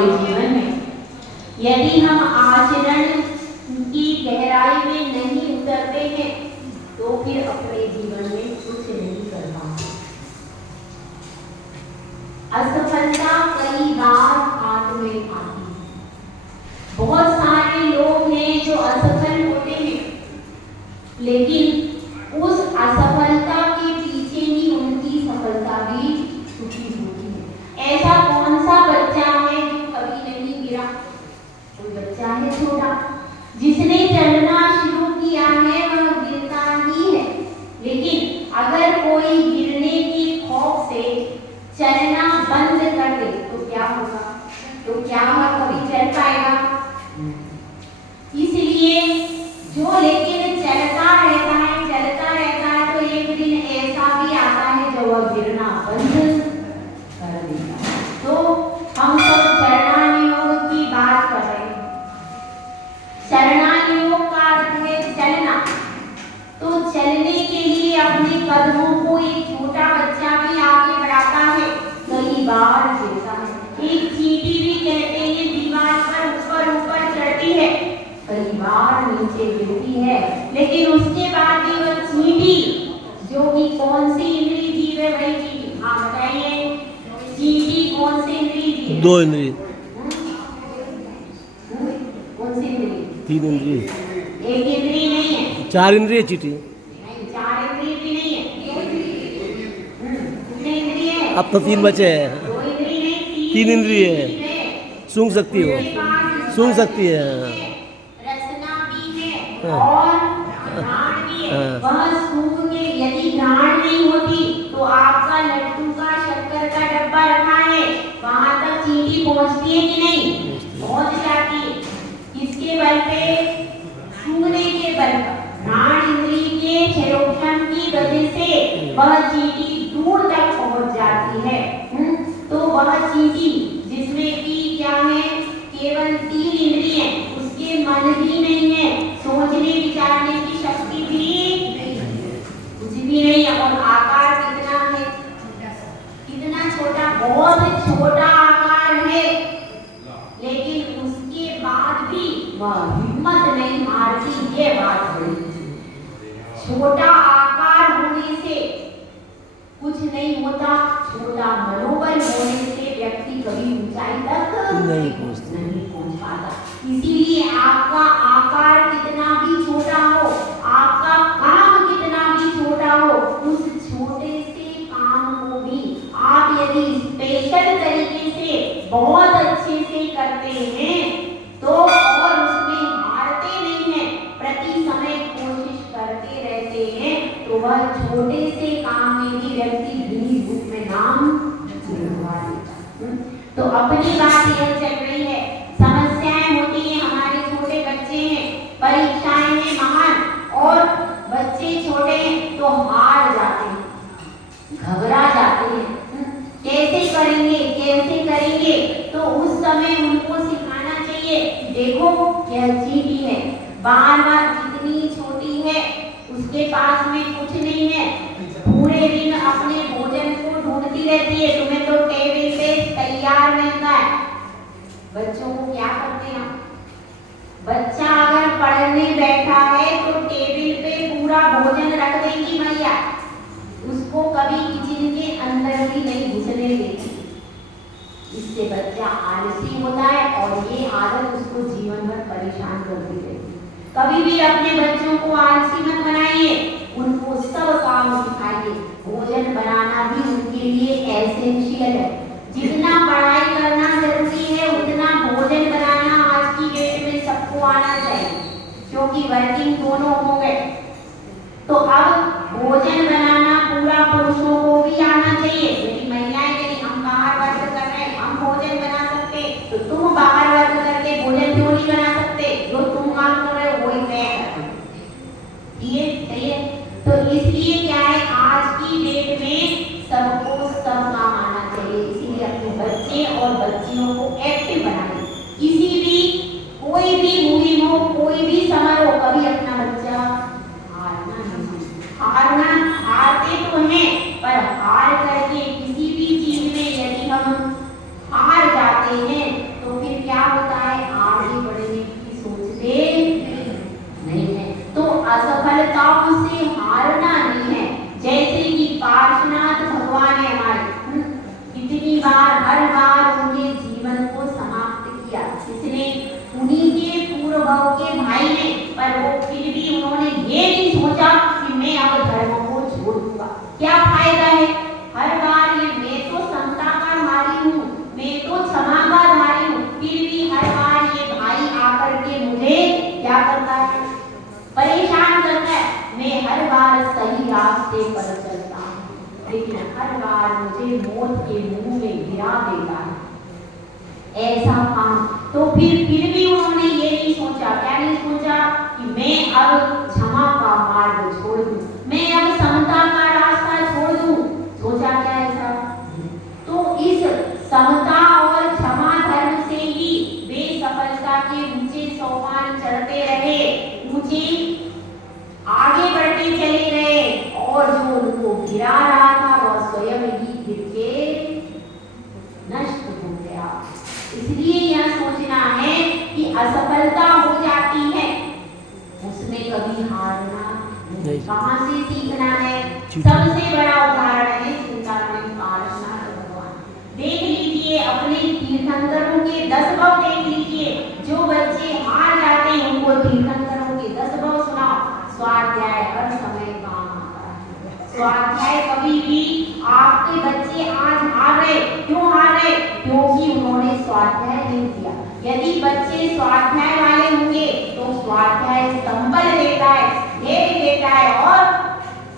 हमारे जीवन में। यदि हम आचरण की गहराई में नहीं उतरते हैं तो फिर अपने जीवन में कुछ नहीं कर पाते। असफलता कई बार हाथ में आती है। बहुत सारे लोग हैं जो असफल होते हैं, लेकिन उस असफलता के पीछे ही उनकी सफलता भी छुपी होती है। ऐसा कौन सा बच्चा है जो कभी नहीं गिरा? कोई बच्चा है छोटा, जिसने चलना शुरू किया है वह गिरता ही है। लेकिन अगर कोई गिरने की खौफ से चलना बंद कर दे तो क्या होगा? तो क्या वह कभी चल पाएगा? इसलिए जो लेकिन चलता रहता है तो एक दिन ऐसा भी आता है जो वह गिरना बंद कर देता है। तो हम सब चरणान योग की बात कर रहे हैं। चरणान योग का अर्थ है चलना। तो चलने के लिए अपने कदमों को एक छोटा बच्चा भी आगे बढ़ाता है, कई बार गिरता है। एक चींटी भी कहते हैं दीवार पर ऊपर चढ़ती है, कई बार नीचे गिरती है, लेकिन उसके बाद भी वह चींटी, जो कि कौन सी इंद्रिय जीव है वही चींटी? हाँ बताइए, चींटी कौन सी इंद्रिय जीव? दो इंद्रिय। कौन सी इंद्रिय? तीन इंद्रिय। एक इंद्रिय नहीं है। चार इंद्रिय चींटी। नहीं, चार इंद्रिय भी नहीं है। कितने इंद्रिय है? अब तो तीन बचे हैं। दो इंद्रिय नहीं, तीन इंद्रिय है। सूंघ सकती हो, सूंघ सकती है। रसना भी है और घ्राण भी है। वह सूंघ के, यदि घ्राण नहीं होती तो आपका लड्डू का शक्कर का डब्बा रखा है, वहां तक चींटी पहुंचती है कि नहीं? पहुंच जाती है। किसके बल पे? सूंघने के बल पर। घ्राण इंद्रिय के क्षरोक्षण की वजह से वह चींटी दूर तक पहुंच जाती है। तो वह चींटी जिसमें कि क्या है, केवल तीन इंद्रिय, उसके मन भी नहीं है, सोचने विचारने की शक्ति भी कुछ भी नहीं है, और आकार कितना है? कितना छोटा, बहुत छोटा आकार है, लेकिन उसके बाद भी वह हिम्मत नहीं हारती। ये बात है, छोटा आकार होने से कुछ नहीं होता, छोटा मनोबल होने से व्यक्ति कभी ऊंचाई तक नहीं पहुंच पाता। इसीलिए आपका आकार कितना भी छोटा हो, आपका काम कितना भी छोटा हो, उस छोटे से काम को भी आप यदि स्पेशल तरीके से बहुत अच्छे से करते हैं तो, और उसमें हारते नहीं हैं, प्रति समय कोशिश करते रहते हैं, तो वह छोटे से काम में भी व्यक्ति गिनीज बुक में नाम जुड़वा देता। तो अपनी बात यह चल रही है, समस्याएं होती हैं, हमारे छोटे बच्चे हैं, परीक्षाएं हैं महान, और बच्चे छोटे हैं तो हार जाते हैं, घबरा जाते हैं। कैसे करेंगे? तो उस समय उनको सिखाना चाहिए, देखो यह चींटी है, बार कितनी छोटी है, उसके पास में कुछ नहीं है, पूरे दिन अपने भोजन को ढूंढती रहती है, तुम्हें तो टेबल पे तैयार मिलता है। बच्चों को क्या करते हैं? बच्चा अगर पढ़ने बैठा है तो टेबल पे पूरा भोजन रख देंगी भैया, उसको कभी किचन के अंदर भी नहीं घुसने देती। इससे बच्चा आलसी होता है और ये आदत उसको जीवन भर परेशान करती रहती है। कभी भी अपने बच्चों को आलसी मत बनाइए, उनको सब काम सिखाइए। भोजन बनाना भी उनके लिए एसेंशियल है। जितना पढ़ाई करना जरूरी है उतना भोजन बनाना आज की डेट में सबको आना चाहिए, क्योंकि वर्किंग दोनों हो गए। तो अब भोजन बनाना पूरा पुरुषों को भी आना चाहिए। यदि महिलाएं यदि हम बाहर वर्क कर रहे हैं, हम भोजन बना सकते, तो तुम बाहर वर्क करके भोजन क्यों नहीं बना सकते? जो तुम काम कर रहे हो वही मैं कर रही हूं। ये सही है। तो इसलिए क्या है, आज की डेट में सबको सब काम आना चाहिए। इसीलिए अपने बच्चे और बच्चियों को एक्टिव बनाइए। किसी भी कोई भी मुहिम हो, कोई भी समर हो, कभी अपना बच्चा हारते तो हैं, पर हार करके किसी भी चीज में यदि हम हार जाते हैं तो परेशान करता है। मैं हर बार सही रास्ते पर चलता हूँ, लेकिन हर बार मुझे मौत के मुंह में गिरा देता है। ऐसा काम तो फिर भी उन्होंने ये नहीं सोचा, क्या नहीं सोचा कि मैं अब क्षमा का मार्ग छोड़ दूं, मैं अब समता का रास्ता छोड़ दूं। सोचा क्या ऐसा? तो इस समता और क्षमा धर्म से ही वे सफलता के ऊंचे सोपान चढ़ते रहे, ऊंचे आगे बढ़ते चले गए, और जो उनको गिरा रहा था वह स्वयं ही गिर के नष्ट हो गया। इसलिए यह सोचना है कि असफलता हो जाती है, उसमें कभी हारना नहीं। कहां से सीखना है? सबसे बड़ा उदाहरण है चिंतामणि पार्श्वनाथ भगवान। देख लीजिए अपने तीर्थंकरों के 10 भव देख लीजिए। जो बच्चे हार जाते हैं उनको तीर्थंकरों के 10 भव सुनाओ। स्वाध्याय हर समय काम आता है। स्वाध्याय कभी भी आपके बच्चे आज हार रहे, क्यों हार रहे? क्योंकि उन्होंने स्वाध्याय नहीं किया। यदि बच्चे स्वाध्याय वाले होंगे तो स्वाध्याय संबल देता है, धैर्य देता है और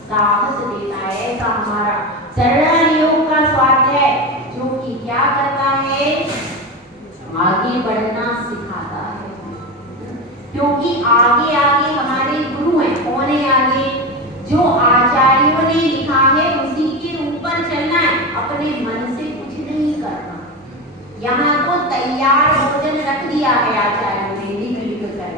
साहस देता है। ऐसा हमारा चरण योग का स्वाध्याय जो कि क्या करता है? आगे बढ़ना सिखाता है। क्योंकि आगे आगे हमारे गुरु हैं। कौन है आगे? जो आचार्यों ने लिखा है उसी के ऊपर चलना है, अपने मन से कुछ नहीं करना। यहाँ तो तैयार भोजन रख दिया है आचार्यों ने लिख कर।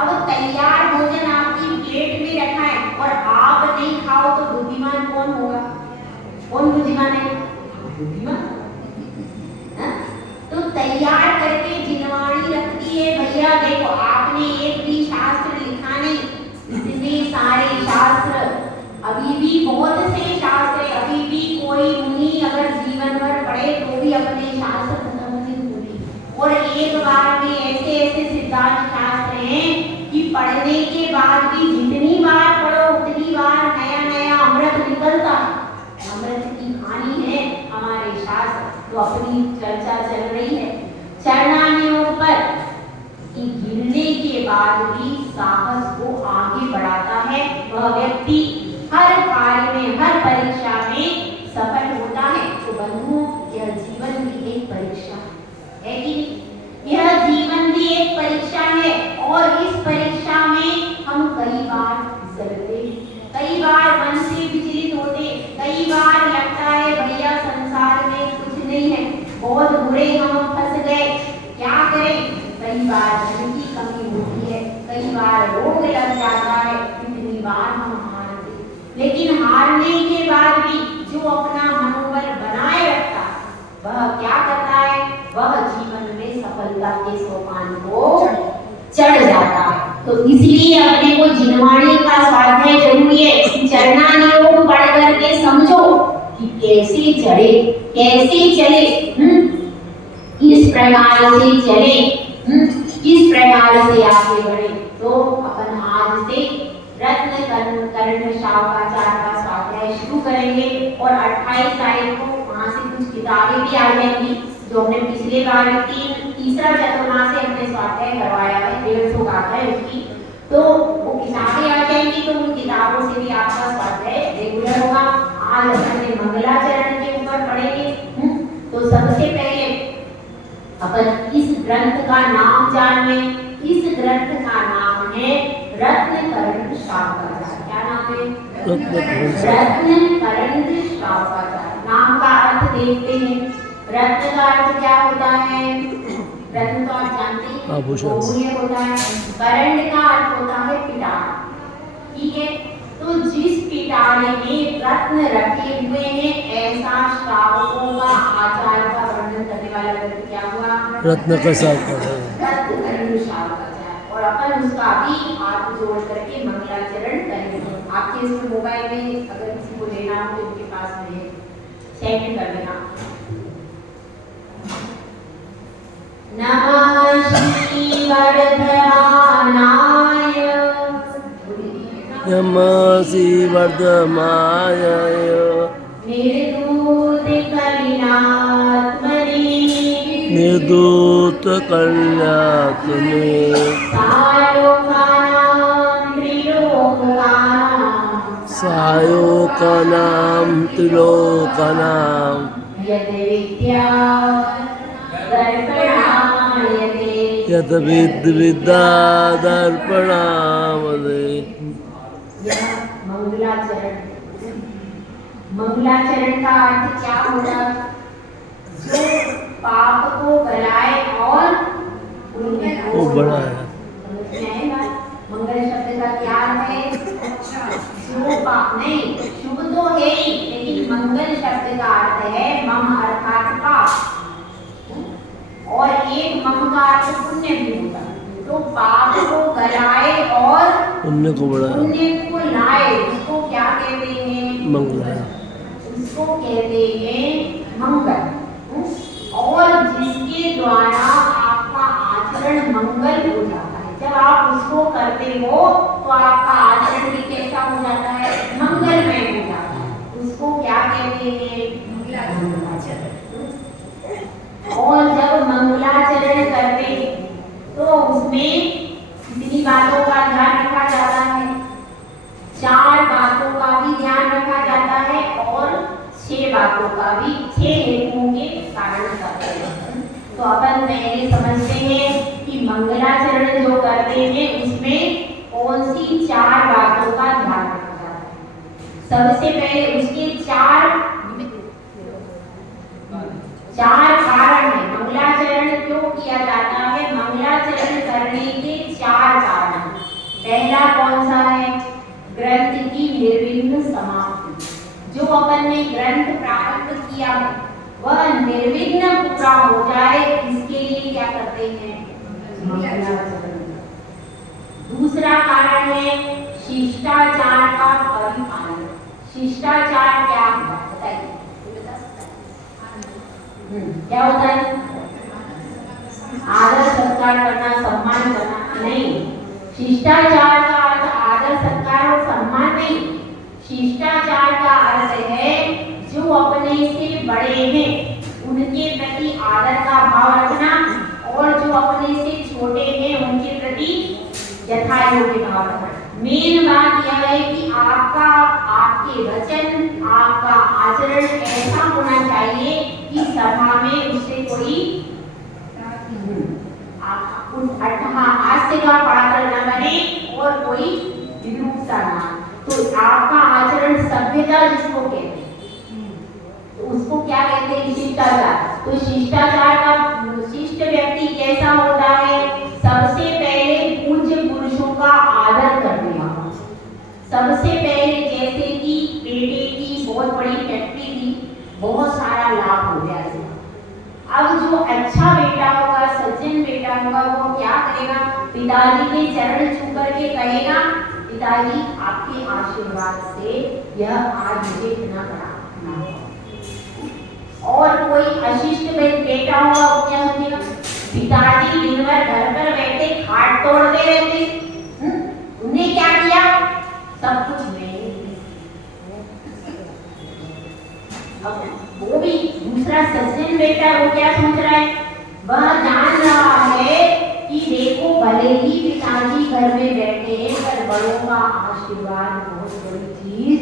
अब तैयार भोजन आपकी प्लेट में रखा है और आप नहीं खाओ तो बुद्धिमान कौन होगा? कौन बुद्धिमान है? बुद्धिमान। तो तैयार करके जिनवाणी रख दी है। भैया देखो, आपने एक भी शास्त्र लिखा नहीं, इतने सारे शास्त्र, अभी भी बहुत से शास्त्र है। अभी भी कोई मुनि अगर जीवन भर पढ़े तो भी अपने शास्त्र खत्म नहीं होते। और एक बार में ऐसे ऐसे सिद्धांत शास्त्र हैं कि पढ़ने के बाद भी जितनी बार पढ़ो उतनी बार नया नया अमृत निकलता है। अमृत की कहानी है हमारे शास्त्र। तो अपनी चर्चा चल रही है चरणान्यों पर कि गिरने के बाद भी साहस को आगे बढ़ाता है। वह व्यक्ति हर कार्य में, हर परीक्षा में सफल होता है। तो बंधुओं, यह जीवन भी एक परीक्षा है कि नहीं? यह जीवन भी एक परीक्षा है और इस परीक्षा में हम कई बार जलते, कई बार मन से विचलित होते, कई बार लगता है भैया संसार में कुछ नहीं है, बहुत बुरे हम फंस गए, क्या करें? कई बार धन की कमी होती है, कई बार रोग लग जाता है, कितनी बार हम हारते। लेकिन हारने के बाद भी जो अपना मनोबल बनाए रखता है वह क्या करता है? वह जीवन में सफलता के सोपान को चढ़ जाता है। तो इसलिए अपने को जिनवाणी का स्वाध्याय जरूरी है। चरणान्योग पढ़ करके समझो कि कैसे चढ़े, कैसे चले, किस प्रकार से चले, किस प्रकार से आगे बढ़े। तो अपन आज से रत्न कर्ण शावकाचार का स्वाध्याय शुरू करेंगे और 28 तारीख को वहाँ से कुछ किताबें भी आ जाएंगी जो हमने पिछले बार तीसरा चतुर्मास से हमने स्वाध्याय करवाया है, 150 का है उसकी। तो वो किताबें आ जाएंगी तो उन किताबों से भी आपका स्वाध्याय रेगुलर होगा। आज अपने मंगलाचरण के ऊपर पढ़ेंगे। तो सबसे पहले अपन इस ग्रंथ का नाम जान लें। इस ग्रंथ का नाम है रत्नकर्ण शावकाचार। क्या नाम है? रत्नकर्ण शावकाचार। नाम का अर्थ देखते हैं। रत्न का अर्थ क्या होता है? रत्न तो आप जानते हैं बहुमूल्य होता है। कर्ण का अर्थ होता है पिटारा। ठीक है, तो जिस पिटारे में रत्न रखे हुए हैं ऐसा श्रावकों का आचार का वर्णन करने वाला ग्रंथ क्या हुआ? रत्न का रत्नकर्ण शावकाचार। और अपन उसका भी हाथ जोड़ करके मंगलाचरण करेंगे। आपके इसमें मोबाइल में अगर किसी को लेना हो तो उनके पास में सेंड कर देना। नमः श्री वर्धमानाय, नमः श्री वर्धमानाय, निर्धूत कल्यात्मने, निर्धूत कल्यात्मने, सालोकानां सायोकानां त्रिलोकानां यद विद्या दर्पणायते यत विद्या दर्पणामदे। यह मंगलाचरण। मंगलाचरण का अर्थ क्या होगा? जो पाप को गलाए और उन्हें वो बड़ा है। मंगल शब्द का क्या है? शुभ पाप नहीं, शुभ तो है ही, लेकिन मंगल शब्द का अर्थ है मम अर्थात पाप, और एक मम का अर्थ पुण्य भी होता है। तो पाप को गलाए और पुण्य को बढ़ाए, पुण्य को लाए, उसको क्या कहते हैं? मंगल। उसको कहते हैं मंगल। और जिसके द्वारा आपका आचरण मंगल हो जाता है, जब आप उसको करते हो तो आपका आचरण भी कैसा हो जाता है? मंगलमय हो जाता है। उसको क्या कहते हैं? मंगलाचरण। और जब मंगलाचरण करते हैं तो उसमें कितनी बातों का ध्यान रखा जाता है? 4 बातों का भी ध्यान रखा जाता है और 6 बातों का भी, 6 हेतुओं के कारण करते हैं। तो अपन पहले समझते हैं कि मंगलाचरण जो करते हैं उसमें कौन सी 4 बातों का ध्यान रखा जाता है। सबसे पहले उसके 4 कारण है। मंगलाचरण क्यों किया जाता है? मंगलाचरण करने के 4 कारण। पहला कौन सा है? ग्रंथ की निर्विघ्न समाप्ति। जो अपन ने ग्रंथ प्रारंभ किया है वह निर्विघ्न पूरा हो जाए, इसके लिए क्या करते हैं? मंगलाचरण। दूसरा कारण है शिष्टाचार का परिपालन। शिष्टाचार क्या होता है? बताइए। क्या होता है? आदर सत्कार करना, सम्मान करना नहीं। शिष्टाचार का अर्थ आदर सत्कार और सम्मान नहीं। शिष्टाचार का अर्थ है जो अपने से बड़े हैं उनके प्रति आदर का भाव रखना, और जो अपने से छोटे हैं उनके प्रति यथायोग्य भाव रखना। मेन बात यह है कि आपके वचन, आपका आचरण ऐसा होना चाहिए कि सभा में उससे कोई हास्य का पात्र न बने और कोई विरूपता ना। तो आपका आचरण सभ्यता जिसको कहते हैं, तो उसको क्या कहते हैं? शिष्टाचार। तो शिष्टाचार का शिष्ट व्यक्ति कैसा होता है? सबसे पहले पूज्य पुरुषों का आदर करने वाला। सबसे पहले जैसे कि बेटे की बहुत बड़ी फैक्ट्री थी, बहुत सारा लाभ हो गया। अब जो अच्छा बेटा होगा, सज्जन बेटा होगा, वो क्या करेगा? पिताजी के चरण छू करके कहेगा, पिताजी आपके आशीर्वाद से यह आज मुझे इतना बड़ा। और कोई अशिष्ट बेटा होगा, वो क्या सोचेगा? पिताजी दिन भर घर पर बैठे खाट तोड़ते रहते, उन्हें क्या किया? सब कुछ मैंने। वो भी दूसरा सज्जन बेटा वो क्या सोच रहा है? वह जान रहा है कि देखो भले ही पिताजी घर में बैठे हैं पर बड़ों का आशीर्वाद बहुत बड़ी चीज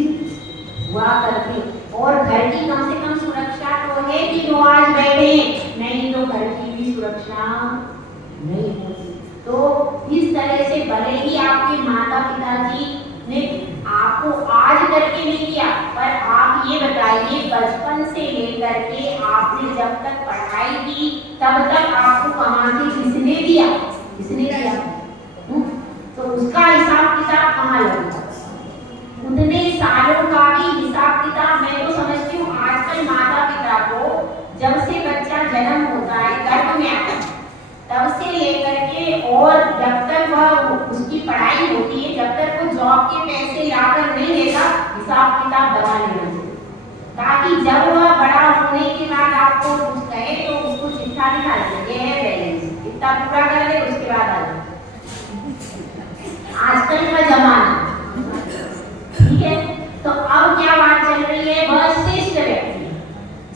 हुआ करती, और घर की कम से कम सुरक्षा तो है कि वो आज बैठे, नहीं तो घर की भी सुरक्षा नहीं होती। तो इस तरह से भले ही आपके माता पिताजी ने आपको आज करके नहीं दिया, पर आप ये बताइए बचपन से लेकर के आपने जब तक पढ़ाई की तब तक आपको कहाँ से किसने दिया? किसने दिया? तो उसका हिसाब किताब कहाँ लगेगा? उतने सालों का भी हिसाब किताब। मैं तो समझती हूँ आजकल माता पिता को जब से बच्चा जन्म होता है, गर्भ में आता है, तब से लेकर के और जब तक वह उसकी पढ़ाई होती है, जब तक वो जॉब के पैसे लाकर नहीं लेता, हिसाब किताब बना लेना चाहिए, ताकि जब वह बड़ा होने के बाद आपको कुछ कहे तो उसको चिट्ठा दिखा दे, ये है बैलेंस, इतना पूरा कर ले, उसके बाद आ जाए। आजकल का जमाना, ठीक है। तो अब क्या बात चल रही है? वह श्रेष्ठ व्यक्ति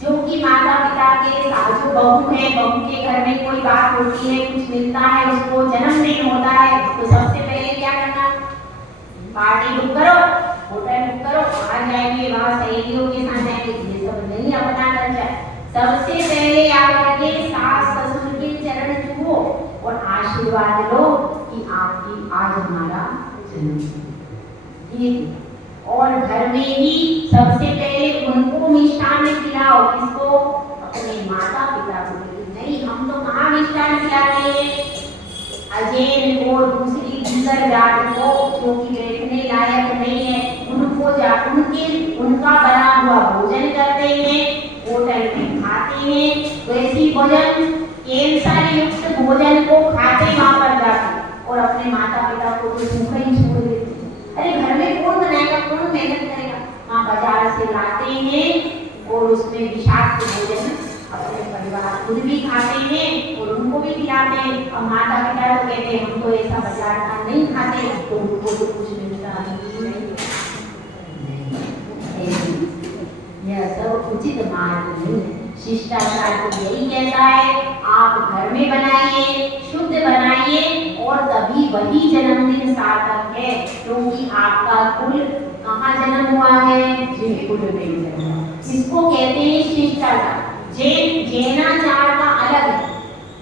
जो कि माता पिता के साथ, जो बहू है, बहू के घर में कोई बात होती है, कुछ मिलता है, उसको जन्मदिन होता है, तो सबसे पहले क्या करना? पार्टी बुक करो, होटल बुक करो, वहाँ जाएंगे, वहाँ सहेलियों के साथ जाएंगे, ये सब नहीं अपना कल्चर। सबसे पहले आकर के सास ससुर के चरण छुओ और आशीर्वाद लो कि आपकी आज हमारा जन्मदिन, और घर में ही सबसे पहले उनको मिष्ठान खिलाओ। किसको? अपने माता पिता को। नहीं, हम तो कहाँ मिष्ठान खिलाते हैं? अजैन को, दूसरी दूसर जात को जो कि बैठने लायक नहीं है, उनको जा उनका बना हुआ भोजन करते हैं, होटल में खाते हैं। वैसी भोजन कैंसर युक्त भोजन को खाते वहाँ पर जाके, और अपने माता पिता को तो भूखा ही छोड़ देते। अरे घर में कौन बनाएगा, कौन मेहनत करेगा? वहाँ बाजार से लाते हैं और उसमें विषाक्त भोजन अपने परिवार खुद भी खाते हैं और उनको भी खिलाते हैं। और माता पिता तो कहते हैं हम तो ऐसा बाजार का नहीं खाते, तो उनको तो कुछ मिलता नहीं। यह सब उचित मार्ग नहीं है। शिष्टाचार तो यही कहता है, आप घर में बनाइए, शुद्ध बनाइए, और तभी वही जन्मदिन सार्थक है। क्योंकि आपका कुल कहाँ जन्म हुआ है? जिन कुल में जन्म। इसको कहते हैं शिष्टाचार। जैनाचार का अलग है।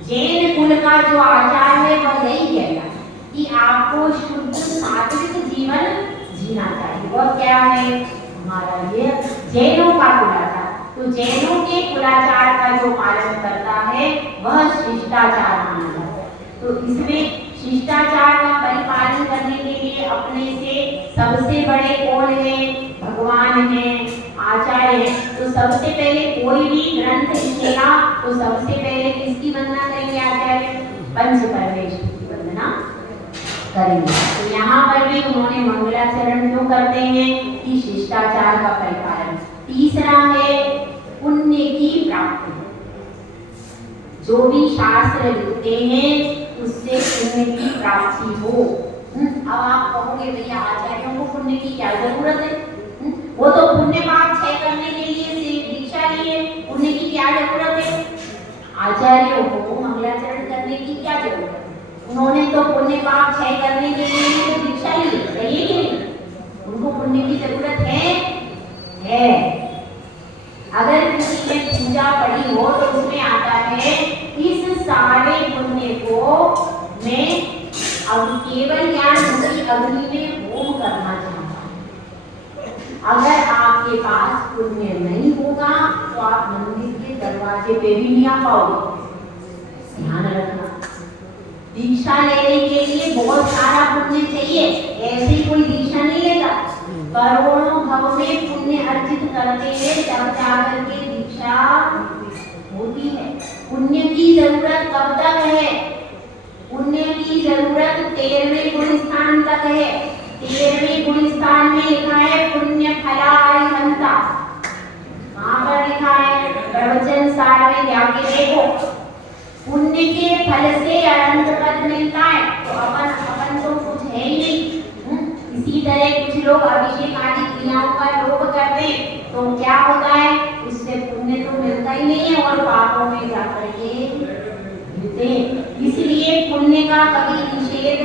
जैन कुल का जो आचार है वह यही कहता है कि आपको शुद्ध सात्विक जीवन जीना चाहिए। वह क्या है? हमारा ये जैनों का कुलाचार। तो जैनों के कुलाचार का जो पालन करता है वह शिष्टाचार माना जाता है। तो इसमें शिष्टाचार का परिपालन करने के लिए अपने से सबसे बड़े कौन है? भगवान है, आचार्य है। तो सबसे पहले कोई भी ग्रंथ लिखेगा तो सबसे पहले किसकी वंदना करेंगे? आचार्य पंच परमेश्वर की वंदना करेंगे। तो यहाँ पर भी उन्होंने मंगलाचरण क्यों करते हैं? कि शिष्टाचार का परिपालन। तीसरा है पुण्य की प्राप्ति। जो भी शास्त्र लिखते हैं उससे पुण्य की प्राप्ति हो। अब आप कहोगे भैया आचार्यों को पुण्य की क्या जरूरत है? वो तो पुण्य पाप क्षय करने के लिए दीक्षा ली है, पुण्य की क्या जरूरत है? आचार्यों को मंगलाचरण करने की क्या जरूरत है? उन्होंने तो पुण्य पाप क्षय करने के लिए तो दीक्षा ली, सही है कि नहीं? उनको पुण्य की जरूरत है। अगर किसी ने पूजा पढ़ी हो तो उसमें आता है इस सारे पुण्य को मैं अब केवल ज्ञान रूपी अग्नि में होम करना चाहता हूँ। अगर आपके पास पुण्य नहीं होगा तो आप मंदिर के दरवाजे पे भी नहीं आ पाओगे। ध्यान रखना, दीक्षा लेने के लिए बहुत सारा पुण्य चाहिए। ऐसे ही कोई दीक्षा नहीं लेता, करोड़ों भव में पुण्य अर्जित करते हैं तब जाकर के दीक्षा होती है। पुण्य की जरूरत कब तक है? पुण्य की जरूरत 13वें गुण स्थान तक है। 13वें गुण स्थान में लिखा है पुण्य फलारिहंता। वहां पर लिखा है प्रवचन सार में जाके देखो, पुण्य के फल से अनंत पद मिलता है। तो अपन तो कुछ है ही नहीं। इसी तरह कुछ लोग अभिषेक आदि क्रियाओं का लोभ करते हैं तो क्या होता है? उससे पुण्य तो मिलता ही नहीं है और पापों में जाकर के गिरते हैं। इसलिए पुण्य का कभी निषेध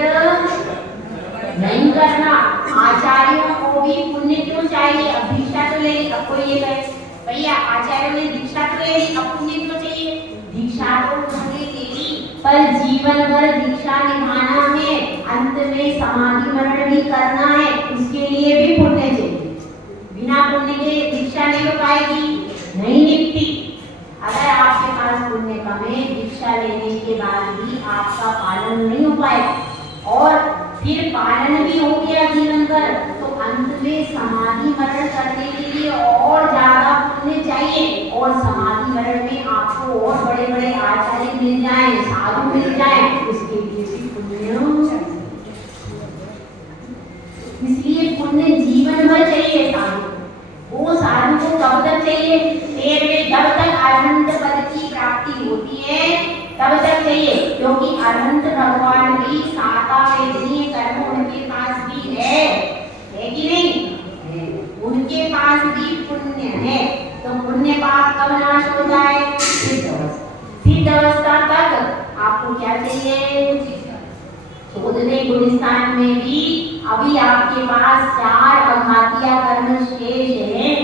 नहीं करना। आचार्यों को भी पुण्य क्यों चाहिए? अब दीक्षा तो ले ली, अब कोई ये कहे भैया आचार्यों ने दीक्षा तो ले ली, अब पुण्य क्यों चाहिए? दीक्षा तो उन्होंने ले ली पर जीवन भर दीक्षा निभाना है, अंत में समाधि मरण भी करना है, उसके लिए भी पुण्य चाहिए। बिना पुण्य के दीक्षा नहीं हो पाएगी, नहीं निकती। अगर आपके पास पुण्य कम है, दीक्षा लेने के बाद भी आपका पालन नहीं हो पाएगा और फिर पालन भी हो गया जीवन भर तो अंत में समाधि मरण करने के लिए और ज्यादा पुण्य चाहिए। और समाधि मरण में आपको और बड़े बड़े आचार्य मिल जाए, साधु मिल जाए, उसके लिए भी पुण्य चाहिए। इसलिए पुण्य जीवन भर चाहिए साधु। वो साधु को कब तक चाहिए? जब तक अरहंत पद की प्राप्ति होती है तब तक चाहिए, क्योंकि अरहंत भगवान भी सातावेदनीय कर्म उनके पास भी है कि नहीं? उनके पास भी पुण्य है। तो पुण्य पाप कब नाश हो जाए? सिद्ध अवस्था तक आपको क्या चाहिए? 14वें गुण स्थान में भी अभी आपके पास 4 अघातिया कर्म शेष हैं,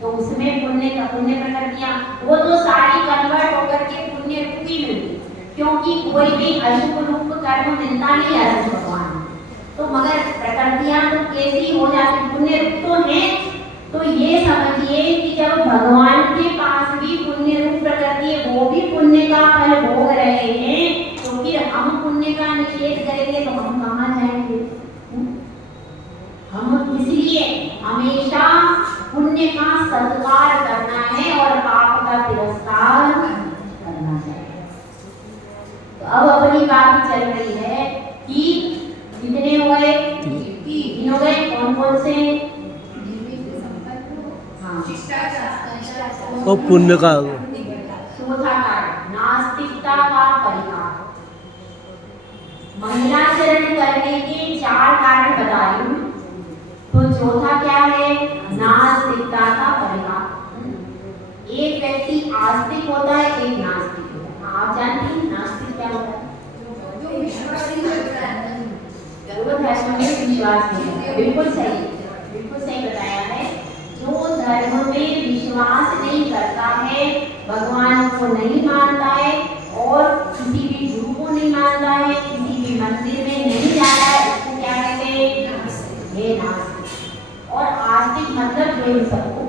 तो उसमें पुण्य प्रकृतियां वो तो सारी कन्वर्ट होकर के पुण्य रूप ही मिलती, क्योंकि कोई भी अशुभ रूप कर्म मिलता नहीं है भगवान। तो मगर प्रकृतियां तो कैसी हो जाती, पुण्य रूप तो है। तो ये समझिए कि जब भगवान के पास भी पुण्य रूप प्रकृति है, वो भी पुण्य का फल भोग रहे हैं, तो फिर हम पुण्य का निषेध करेंगे तो हम कहाँ जाएंगे? हम इसलिए हमेशा पुण्य का सत्कार करना है और पाप का तिरस्कार करना चाहिए। तो अब अपनी बात चल रही है कि कितने हुए? 3 हो गए। कौन कौन से? और पुण्य का चौथा कारण नास्तिकता का परिहार। मंगलाचरण करने के 4 कारण बता रही हूँ। तो चौथा क्या है? नास्तिकता का परिहार। एक व्यक्ति आस्तिक होता है, एक नास्तिक होता है। आप जानते हैं नास्तिक क्या होता है? जो विश्वास नहीं करता है, वो धर्म में विश्वास नहीं करता। बिल्कुल सही बताया है। जो धर्म में विश्वास नहीं करता है, भगवान को नहीं मानता है और किसी भी गुरु को नहीं मानता है, किसी भी मंदिर में नहीं जाता है, उसको क्या कहते हैं? ये नास्तिक। और आस्तिक मतलब जो सबको।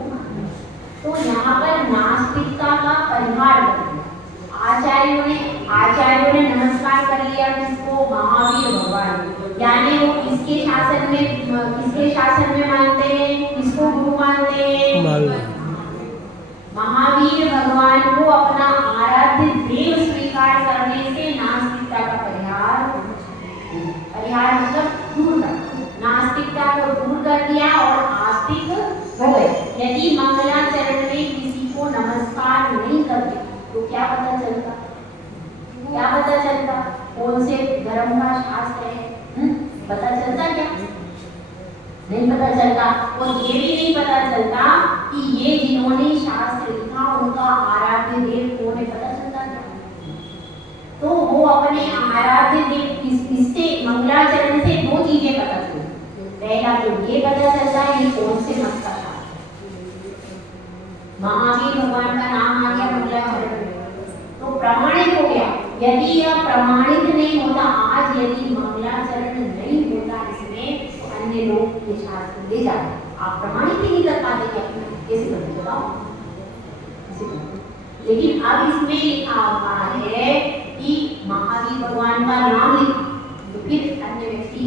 तो यहाँ पर नास्तिकता का परिहार कर दिया आचार्यों ने नमस्कार कर लिया किसको? महावीर भगवान। यानी वो किसके शासन में मानते हैं? किसको गुरु मानते हैं? महावीर भगवान को अपना आराध्य देव स्वीकार करने से नास्तिकता का परिहार मतलब दूर कर, नास्तिकता को दूर कर दिया और आस्तिक हो गए। यदि मंगलाचरण में किसी को नमस्कार नहीं करते तो क्या पता चलता? कौन से धर्म का शास्त्र है? पता चलता क्या? नहीं पता चलता। और ये भी नहीं पता चलता कि ये जिन्होंने शास्त्र लिखा उनका आराध्य देव कौन है, पता चलता क्या? तो वो अपने आराध्य देव इससे मंगलाचरण से 2 चीजें पता चलती। पहला तो ये पता चलता है ये कौन से मत का था। महावीर भगवान का नाम आ गया मंगलाचरण में, तो प्रमाणित हो गया। यदि यह प्रमाणित नहीं होता, आज यदि मंगलाचरण नहीं होता इसमें, तो अन्य लोग ये शास्त्र ले जाते। आप प्रमाणित ही नहीं कर पाते कि कैसे करते बताओ। लेकिन अब इसमें लिखा हुआ है कि महावीर भगवान का नाम लिखा, तो फिर अन्य व्यक्ति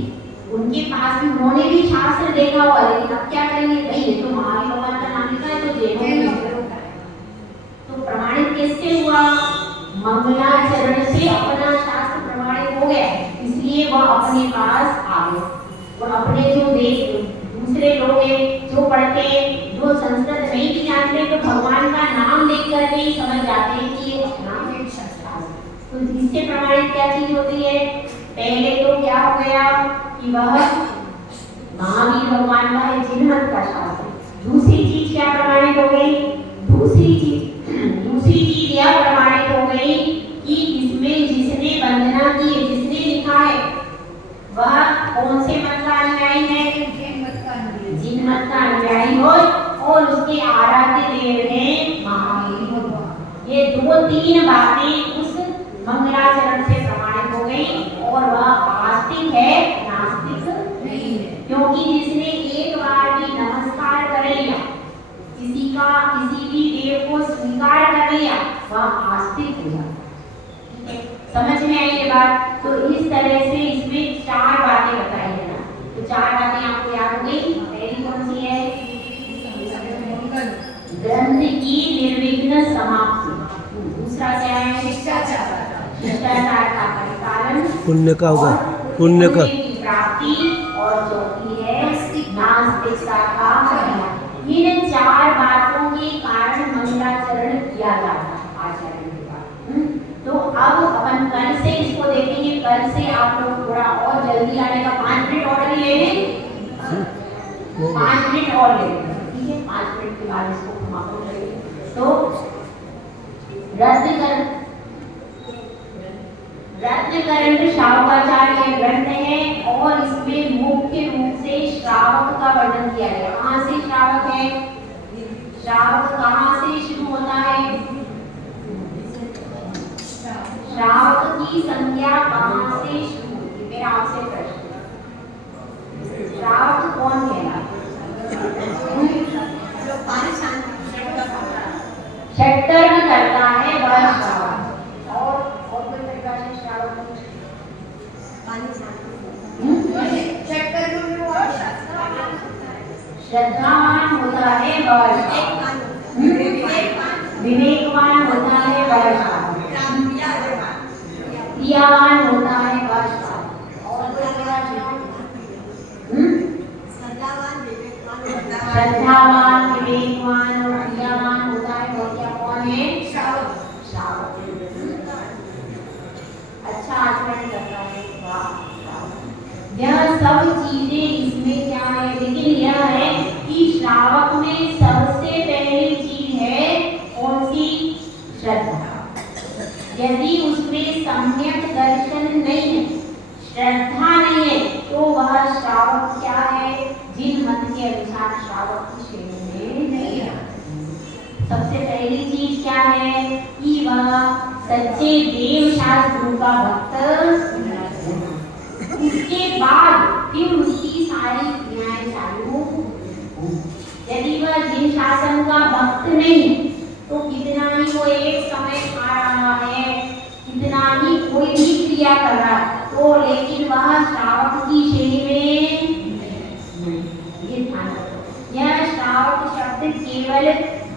उनके पास भी उन्होंने भी शास्त्र देखा हुआ, लेकिन अब क्या करेंगे? भाई ये तो महावीर भगवान का नाम लिखा है तो तो प्रमाणित कैसे हुआ? मंगलाचरण से अपना शास्त्र प्रमाणित हो गया, इसलिए वह अपने पास आ गया। और अपने जो दूसरे लोग हैं जो पढ़ते, जो संस्कृत नहीं भी जानते, तो भगवान का नाम देख करके ही समझ जाते हैं कि ये नाम है शास्त्र। तो इससे प्रमाणित क्या चीज होती है? पहले तो क्या हो गया कि वह महावीर भगवान का है जिनमत का शास्त्र। दूसरी चीज क्या प्रमाणित हो गई? दूसरी चीज यह प्रमाणित हो गई कि इसमें जिसने वंदना की है, जिसने लिखा है, वह कौन से मत का अनुयायी है? जिन मत का अनुयायी हो और उसके आराध्य देव है महावीर भगवान। ये 2-3 बातें उस मंगलाचरण से प्रमाणित हो गई और वह आस्तिक है, नास्तिक नहीं है। क्योंकि जिसने एक बार भी नमस्कार कर लिया, किसी भी देव को स्वीकार कर लिया, वह आस्तिक हो जाता। समझ में आई ये बात? तो इस तरह से इसमें 4 बातें बताई है ना। तो 4 बातें आपको याद हो गई। पहली कौन सी है? ग्रंथ की निर्विघ्न समाप्ति। दूसरा क्या है? शिष्टाचार का परिपालन, पुण्य का होगा, पुण्य का प्राप्ति। और चौथी है नास्तिकता का परिहार। इन 4 बातों के कारण मंगलाचरण किया जाता है आचरण के बाद। तो अब अपन कल से इसको देखेंगे। कल से आप लोग थोड़ा और जल्दी आने का 5 मिनट और ले लें। 5 मिनट और ले लें, ठीक है? 5 मिनट के बाद इसको समापन करेंगे। तो रत्नकरण शावकाचार्य ग्रंथ है और इसमें मुख्य का वर्णन किया गया। कहाँ से श्रावक है? श्रावक कहाँ से शुरू होता है? श्रावक की संज्ञा कहाँ से शुरू होती है? मेरा आपसे प्रश्न, श्रावक कौन कहलाता है? षट्कर्म करता है वह श्रावक। और कोई तरीका से श्रावक श्रद्धावान होता है वह श्रावक। विवेकवान होता है वह श्रावक। क्रियावान होता है वह श्रावक। और श्रद्धावान, विवेकवान और क्रियावान होता है वो क्या कौन है? श्रावक। अच्छा आचरण करता है वाह। यह सब चीजें इसमें क्या है? लेकिन यह है कि श्रावक में सबसे पहली चीज है कौन सी? श्रद्धा। यदि उसमें सम्यक दर्शन नहीं है, श्रद्धा नहीं है, तो वह श्रावक क्या है? जिन मत के अनुसार श्रावक की श्रेणी में नहीं है। सबसे पहली चीज क्या है कि वह सच्चे देव शास्त्रों का भक्त। उसके बाद फिर उसकी सारी क्रियाएं चालू। यदि वह जिन शासन का भक्त नहीं तो कितना ही वो एक समय खा रहा है, कितना ही कोई भी क्रिया कर रहा है, तो लेकिन वह श्रावक की श्रेणी में ये ध्यान रखो। यह श्रावक शब्द केवल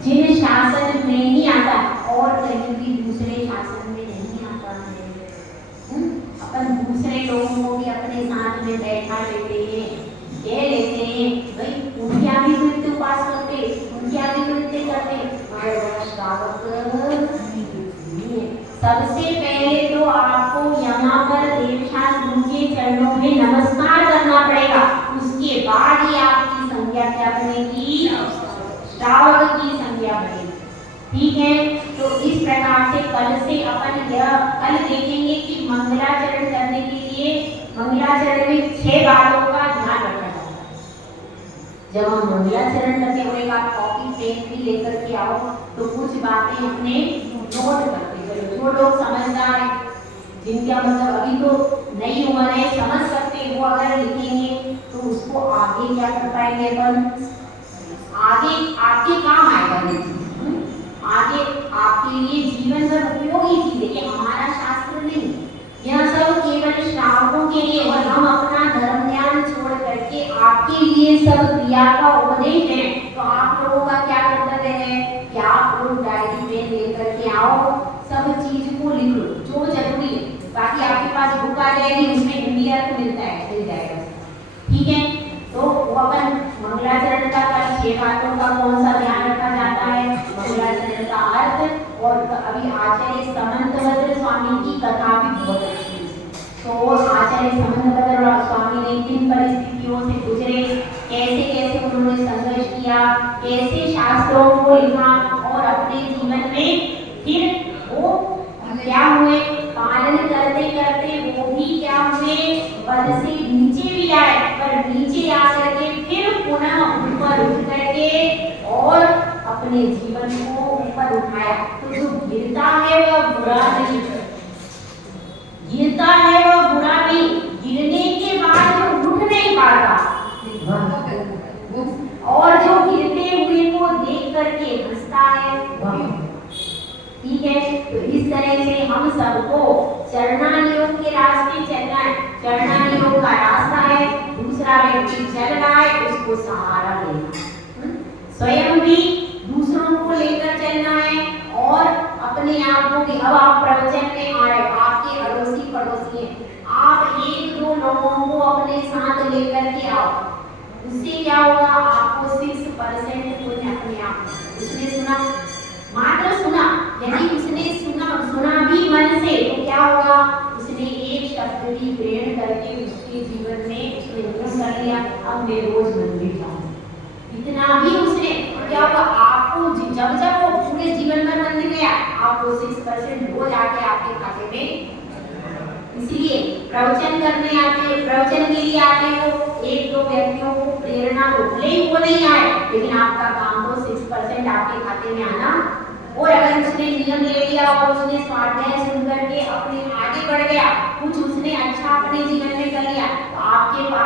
जिन शासन में ही आता और कहीं भी दूसरे शासन में नहीं आता है। अपन दूसरे लोगों को भी अपने साथ में बैठा लेते हैं, कह लेते हैं भाई उनके भी तो इतने उपास करते, उनके भी तो इतने करते, मगर वह श्रावक नहीं है। सबसे पहले तो आपको यहाँ पर देवशास्त्र के चरणों में नमस्कार करना पड़ेगा, उसके बाद ही आपकी संज्ञा क्या बनेगी? श्रावक की संज्ञा बनेगी। ठीक है, तो इस प्रकार से कल से अपन यह कल देखेंगे कि मंगलाचरण करने के लिए मंगलाचरण में 6 बातों का ध्यान रखना है। जब हम मंगलाचरण करते हुए आप कॉपी पेन भी लेकर के आओ तो कुछ बातें अपने नोट करते चलो। जो लोग समझदार हैं, जिनका मतलब अभी तो नई उम्र है, समझ सकते, वो अगर लिखेंगे तो उसको आगे क्या कर पाएंगे अपन? आगे आपके काम आएगा। आगे आपके लिए जीवन भर उपयोगी चीज है। ये हमारा शास्त्र नहीं, यह सब केवल श्रावकों के लिए, और हम अपना धर्म ज्ञान छोड़ करके आपके लिए सब क्रिया का उपदेश है। तो आप लोगों का क्या कर्तव्य है कि आप लोग डायरी पेन लेकर के आओ, सब चीज को लिख लो जो जरूरी है। बाकी आपके पास बुक आ जाएगी, उसमें हिंदी अर्थ मिल जाएगा। ठीक है, तो वो अपन मंगलाचरण का कल 6 बातों का कौन सा ध्यान रखा जाता है? मंगलाचरण का अर्थ। और अभी आचार्य समंतभद्र स्वामी की कथा भी बहुत अच्छी है। तो आचार्य समंतभद्र स्वामी ने किन परिस्थितियों से गुजरे, कैसे कैसे उन्होंने संघर्ष किया, कैसे शास्त्रों को लिखा और अपने जीवन में फिर वो क्या हुए, पालन करते करते वो भी क्या हुए, पद से नीचे भी आए, पर नीचे आकर के फिर पुनः ऊपर उठ करके और अपने जीवन को ऊपर उठाया। तो जो गिरता है वह बुरा नहीं, गिरता है वह बुरा नहीं, गिरने के बाद जो उठ नहीं पाता, और जो गिरते हुए को देख करके हंसता है। ठीक है, तो इस तरह से हम सबको चरणानियोग के रास्ते चलना है। चरणानियोग का रास्ता है, दूसरा व्यक्ति चल रहा है उसको सहारा देना, स्वयं भी दूसरों को लेकर चलना है और अपने आप को भी। अब आप प्रवचन में आ रहे, आपके अड़ोसी पड़ोसी हैं, आप 1-2 लोगों को अपने साथ लेकर के आओ, उससे क्या होगा? आपको 6% पुण्य अपने आप। उसने सुना, मात्र सुना, यदि उसने सुना भी मन से तो क्या होगा? उसने एक शब्द भी ग्रहण करके उसके जीवन में उसने यूज कर लिया, अब मैं रोज मंदिर जाऊँ, इतना भी उसने क्या होगा? आपको जब जब वो पूरे जीवन भर मंदिर गया, आपको 6% रोज आके आपके खाते में। इसलिए प्रवचन करने आते, प्रवचन के लिए आते हो, एक दो व्यक्तियों को प्रेरणा दो, भले ही वो नहीं आए लेकिन आपका काम तो 6% आपके खाते में आना। और अगर उसने नियम ले लिया और उसने स्वाध्याय सुन करके अपने आगे बढ़ गया, कुछ उसने अच्छा अपने जीवन में कर लिया, तो आपके पास